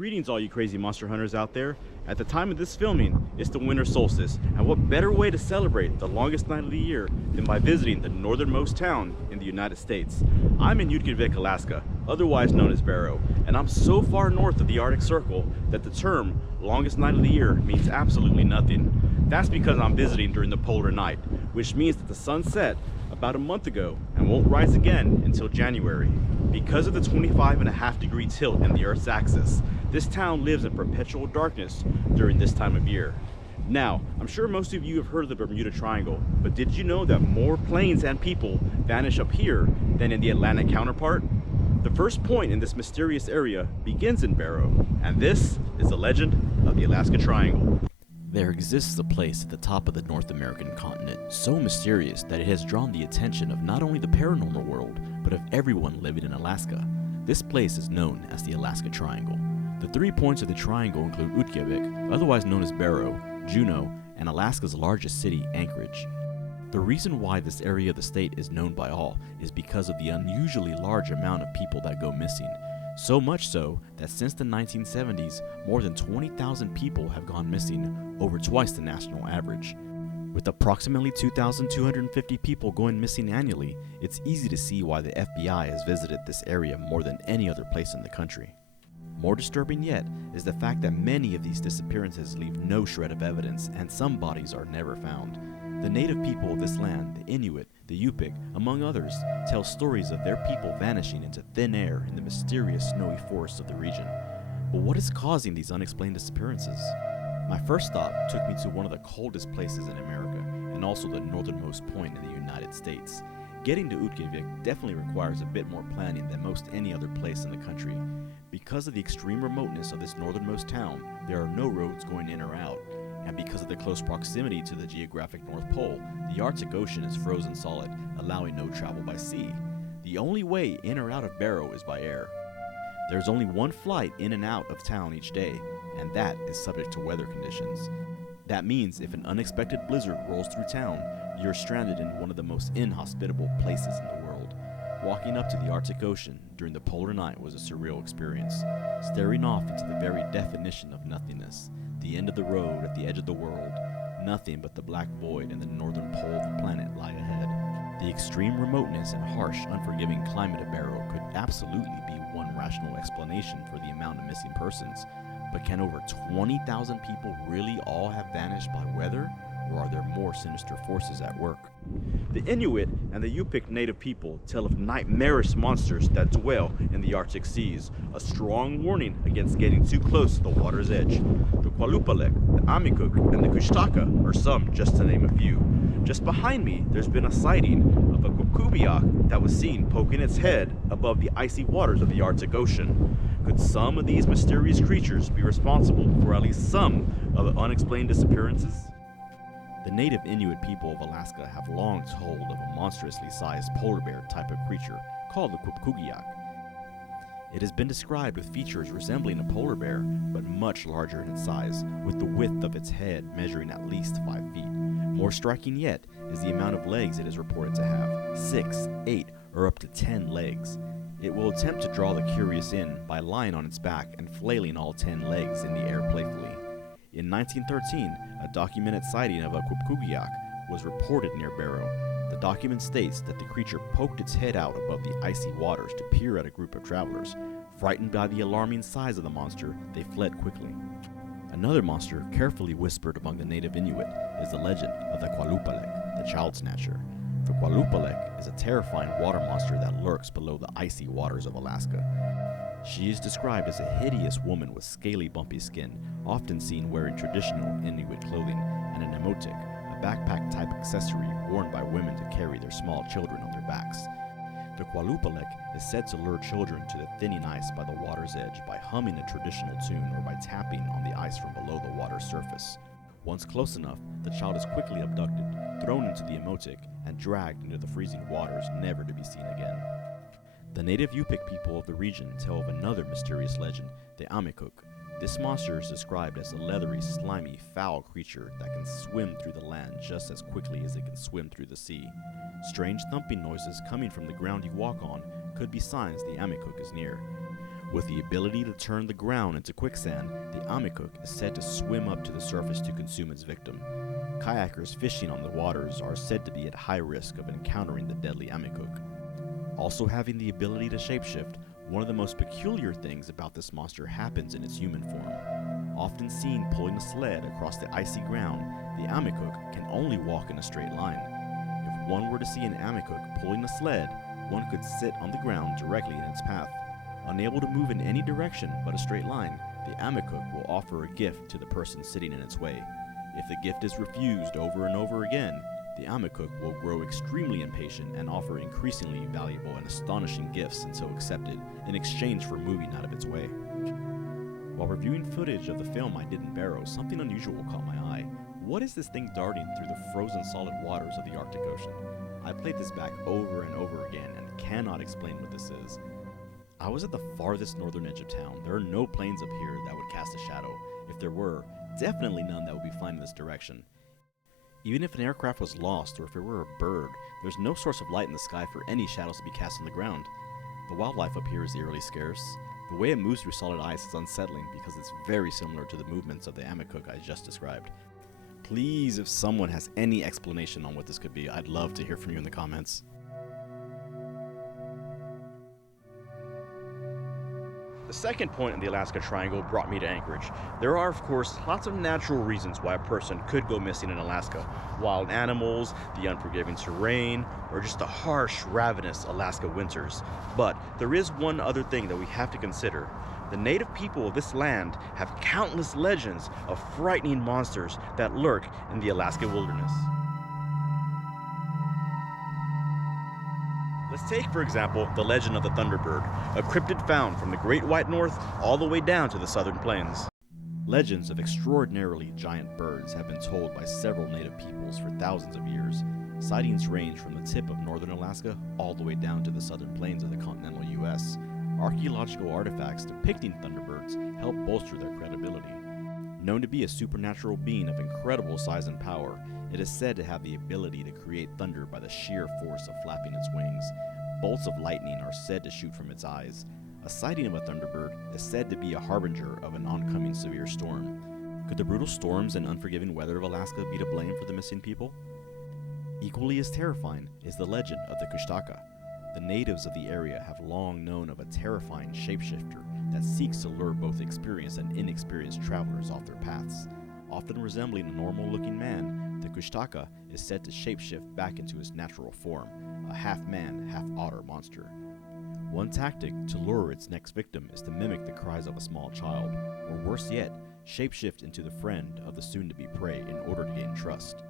Greetings all you crazy monster hunters out there. At the time of this filming, it's the winter solstice, and what better way to celebrate the longest night of the year than by visiting the northernmost town in the United States. I'm in Utqiagvik, Alaska, otherwise known as Barrow, and I'm so far north of the Arctic Circle that the term longest night of the year means absolutely nothing. That's because I'm visiting during the polar night, which means that the sun set about a month ago and won't rise again until January. Because of the 25.5-degree tilt in the Earth's axis, this town lives in perpetual darkness during this time of year. Now, I'm sure most of you have heard of the Bermuda Triangle, but did you know that more planes and people vanish up here than in the Atlantic counterpart? The first point in this mysterious area begins in Barrow, and this is the legend of the Alaska Triangle. There exists a place at the top of the North American continent so mysterious that it has drawn the attention of not only the paranormal world, but of everyone living in Alaska. This place is known as the Alaska Triangle. The 3 points of the triangle include Utqiagvik, otherwise known as Barrow, Juneau, and Alaska's largest city, Anchorage. The reason why this area of the state is known by all is because of the unusually large amount of people that go missing. So much so that since the 1970s, more than 20,000 people have gone missing, over twice the national average. With approximately 2,250 people going missing annually, it's easy to see why the FBI has visited this area more than any other place in the country. More disturbing yet is the fact that many of these disappearances leave no shred of evidence, and some bodies are never found. The native people of this land, the Inuit, the Yupik, among others, tell stories of their people vanishing into thin air in the mysterious snowy forests of the region. But what is causing these unexplained disappearances? My first stop took me to one of the coldest places in America, and also the northernmost point in the United States. Getting to Utqiagvik definitely requires a bit more planning than most any other place in the country. Because of the extreme remoteness of this northernmost town, there are no roads going in or out. And because of the close proximity to the geographic North Pole, the Arctic Ocean is frozen solid, allowing no travel by sea. The only way in or out of Barrow is by air. There's only one flight in and out of town each day, and that is subject to weather conditions. That means if an unexpected blizzard rolls through town, you're stranded in one of the most inhospitable places in the world. Walking up to the Arctic Ocean during the polar night was a surreal experience, staring off into the very definition of nothingness. The end of the road at the edge of the world, nothing but the black void and the northern pole of the planet lie ahead. The extreme remoteness and harsh, unforgiving climate of Barrow could absolutely be one rational explanation for the amount of missing persons, but can over 20,000 people really all have vanished by weather, or are there more sinister forces at work? The Inuit and the Yupik native people tell of nightmarish monsters that dwell in the Arctic seas, a strong warning against getting too close to the water's edge. The Kwalupalek, the Amikuk, and the Kushtaka are some, just to name a few. Just behind me, there's been a sighting of a Kukubiak that was seen poking its head above the icy waters of the Arctic Ocean. Could some of these mysterious creatures be responsible for at least some of the unexplained disappearances? The native Inuit people of Alaska have long told of a monstrously sized polar bear type of creature called the Kupkugiak. It has been described with features resembling a polar bear, but much larger in its size, with the width of its head measuring at least 5 feet. More striking yet is the amount of legs it is reported to have, 6, 8, or up to 10 legs. It will attempt to draw the curious in by lying on its back and flailing all 10 legs in the air playfully. In 1913, a documented sighting of a Kupkugiak was reported near Barrow. The document states that the creature poked its head out above the icy waters to peer at a group of travelers. Frightened by the alarming size of the monster, they fled quickly. Another monster carefully whispered among the native Inuit is the legend of the Kwalupalek, the child snatcher. The Kwalupalek is a terrifying water monster that lurks below the icy waters of Alaska. She is described as a hideous woman with scaly, bumpy skin, often seen wearing traditional Inuit clothing, and an emotic, a backpack-type accessory worn by women to carry their small children on their backs. The Kwalupalek is said to lure children to the thinning ice by the water's edge by humming a traditional tune or by tapping on the ice from below the water's surface. Once close enough, the child is quickly abducted, thrown into the emotic, and dragged into the freezing waters, never to be seen again. The native Yupik people of the region tell of another mysterious legend, the Amikuk. This monster is described as a leathery, slimy, foul creature that can swim through the land just as quickly as it can swim through the sea. Strange thumping noises coming from the ground you walk on could be signs the Amikuk is near. With the ability to turn the ground into quicksand, the Amikuk is said to swim up to the surface to consume its victim. Kayakers fishing on the waters are said to be at high risk of encountering the deadly Amikuk. Also having the ability to shapeshift, one of the most peculiar things about this monster happens in its human form. Often seen pulling a sled across the icy ground, the Amikuk can only walk in a straight line. If one were to see an Amikuk pulling a sled, one could sit on the ground directly in its path. Unable to move in any direction but a straight line, the Amikuk will offer a gift to the person sitting in its way. If the gift is refused over and over again, the Amikuk will grow extremely impatient and offer increasingly valuable and astonishing gifts until accepted, in exchange for moving out of its way. While reviewing footage of the film I did in Barrow, something unusual caught my eye. What is this thing darting through the frozen solid waters of the Arctic Ocean? I played this back over and over again and cannot explain what this is. I was at the farthest northern edge of town. There are no planes up here that would cast a shadow. If there were, definitely none that would be flying in this direction. Even if an aircraft was lost or if it were a bird, there's no source of light in the sky for any shadows to be cast on the ground. The wildlife up here is eerily scarce. The way it moves through solid ice is unsettling because it's very similar to the movements of the Amikuk I just described. Please, if someone has any explanation on what this could be, I'd love to hear from you in the comments. The second point in the Alaska Triangle brought me to Anchorage. There are, of course, lots of natural reasons why a person could go missing in Alaska. Wild animals, the unforgiving terrain, or just the harsh, ravenous Alaska winters. But there is one other thing that we have to consider. The native people of this land have countless legends of frightening monsters that lurk in the Alaska wilderness. Let's take, for example, the legend of the Thunderbird, a cryptid found from the Great White North all the way down to the Southern Plains. Legends of extraordinarily giant birds have been told by several native peoples for thousands of years. Sightings range from the tip of northern Alaska all the way down to the southern plains of the continental U.S. Archaeological artifacts depicting thunderbirds help bolster their credibility. Known to be a supernatural being of incredible size and power, it is said to have the ability to create thunder by the sheer force of flapping its wings. Bolts of lightning are said to shoot from its eyes. A sighting of a thunderbird is said to be a harbinger of an oncoming severe storm. Could the brutal storms and unforgiving weather of Alaska be to blame for the missing people? Equally as terrifying is the legend of the Kushtaka. The natives of the area have long known of a terrifying shapeshifter that seeks to lure both experienced and inexperienced travelers off their paths. Often resembling a normal-looking man, the Kushtaka is said to shapeshift back into its natural form, a half-man, half-otter monster. One tactic to lure its next victim is to mimic the cries of a small child, or worse yet, shapeshift into the friend of the soon-to-be prey in order to gain trust.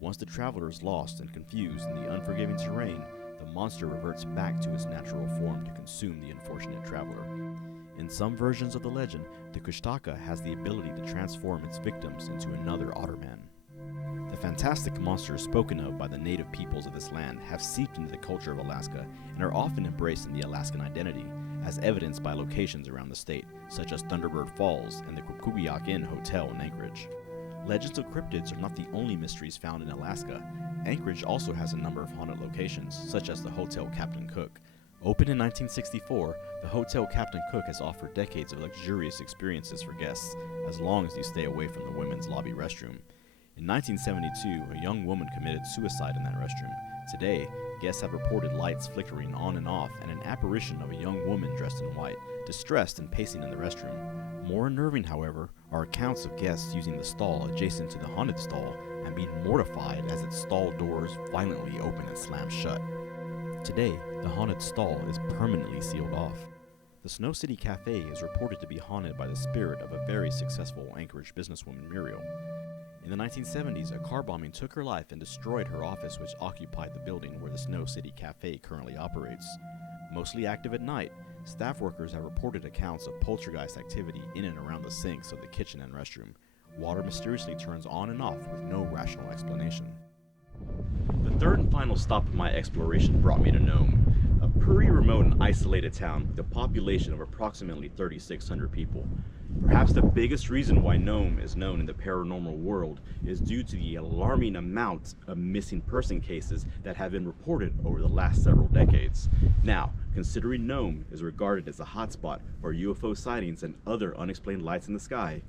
Once the traveler is lost and confused in the unforgiving terrain, the monster reverts back to its natural form to consume the unfortunate traveler. In some versions of the legend, the Kushtaka has the ability to transform its victims into another otterman. The fantastic monsters spoken of by the native peoples of this land have seeped into the culture of Alaska and are often embraced in the Alaskan identity, as evidenced by locations around the state, such as Thunderbird Falls and the Kukubiak Inn Hotel in Anchorage. Legends of cryptids are not the only mysteries found in Alaska. Anchorage also has a number of haunted locations, such as the Hotel Captain Cook. Opened in 1964, the Hotel Captain Cook has offered decades of luxurious experiences for guests, as long as you stay away from the women's lobby restroom. In 1972, a young woman committed suicide in that restroom. Today, guests have reported lights flickering on and off and an apparition of a young woman dressed in white, distressed and pacing in the restroom. More unnerving, however, are accounts of guests using the stall adjacent to the haunted stall and being mortified as its stall doors violently open and slam shut. Today, the haunted stall is permanently sealed off. The Snow City Cafe is reported to be haunted by the spirit of a very successful Anchorage businesswoman, Muriel. In the 1970s, a car bombing took her life and destroyed her office, which occupied the building where the Snow City Cafe currently operates. Mostly active at night, staff workers have reported accounts of poltergeist activity in and around the sinks of the kitchen and restroom. Water mysteriously turns on and off with no rational explanation. The third and final stop of my exploration brought me to Nome, a pretty remote and isolated town with a population of approximately 3,600 people. Perhaps the biggest reason why Nome is known in the paranormal world is due to the alarming amount of missing person cases that have been reported over the last several decades. Now, considering Nome is regarded as a hotspot for UFO sightings and other unexplained lights in the sky,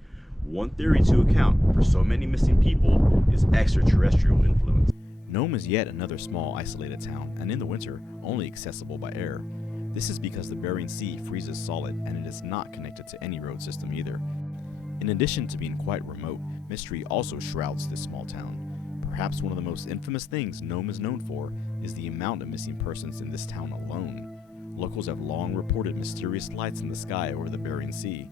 one theory to account for so many missing people is extraterrestrial influence. Nome is yet another small isolated town, and in the winter, only accessible by air. This is because the Bering Sea freezes solid and it is not connected to any road system either. In addition to being quite remote, mystery also shrouds this small town. Perhaps one of the most infamous things Nome is known for is the amount of missing persons in this town alone. Locals have long reported mysterious lights in the sky over the Bering Sea.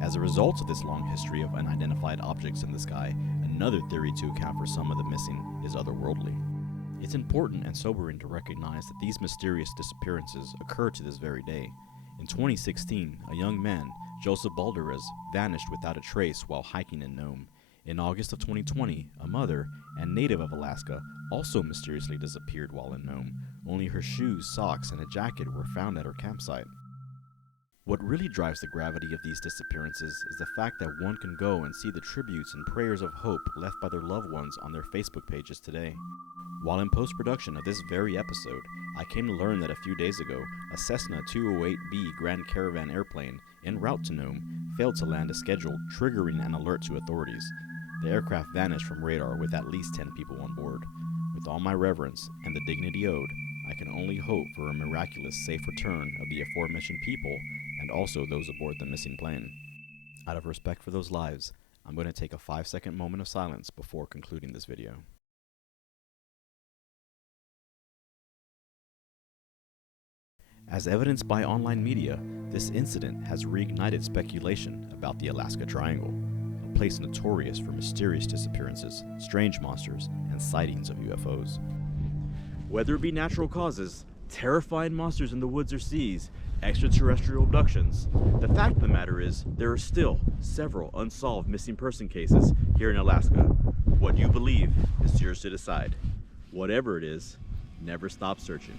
As a result of this long history of unidentified objects in the sky, another theory to account for some of the missing is otherworldly. It's important and sobering to recognize that these mysterious disappearances occur to this very day. In 2016, a young man, Joseph Balderas, vanished without a trace while hiking in Nome. In August of 2020, a mother, and native of Alaska, also mysteriously disappeared while in Nome. Only her shoes, socks, and a jacket were found at her campsite. What really drives the gravity of these disappearances is the fact that one can go and see the tributes and prayers of hope left by their loved ones on their Facebook pages today. While in post-production of this very episode, I came to learn that a few days ago, a Cessna 208B Grand Caravan airplane en route to Nome failed to land as scheduled, triggering an alert to authorities. The aircraft vanished from radar with at least 10 people on board. With all my reverence and the dignity owed, I can only hope for a miraculous safe return of the aforementioned people and also those aboard the missing plane. Out of respect for those lives, I'm going to take a 5-second moment of silence before concluding this video. As evidenced by online media, this incident has reignited speculation about the Alaska Triangle, a place notorious for mysterious disappearances, strange monsters, and sightings of UFOs. Whether it be natural causes, terrifying monsters in the woods or seas, extraterrestrial abductions, the fact of the matter is there are still several unsolved missing person cases here in Alaska. What you believe is yours to decide. Whatever it is, never stop searching.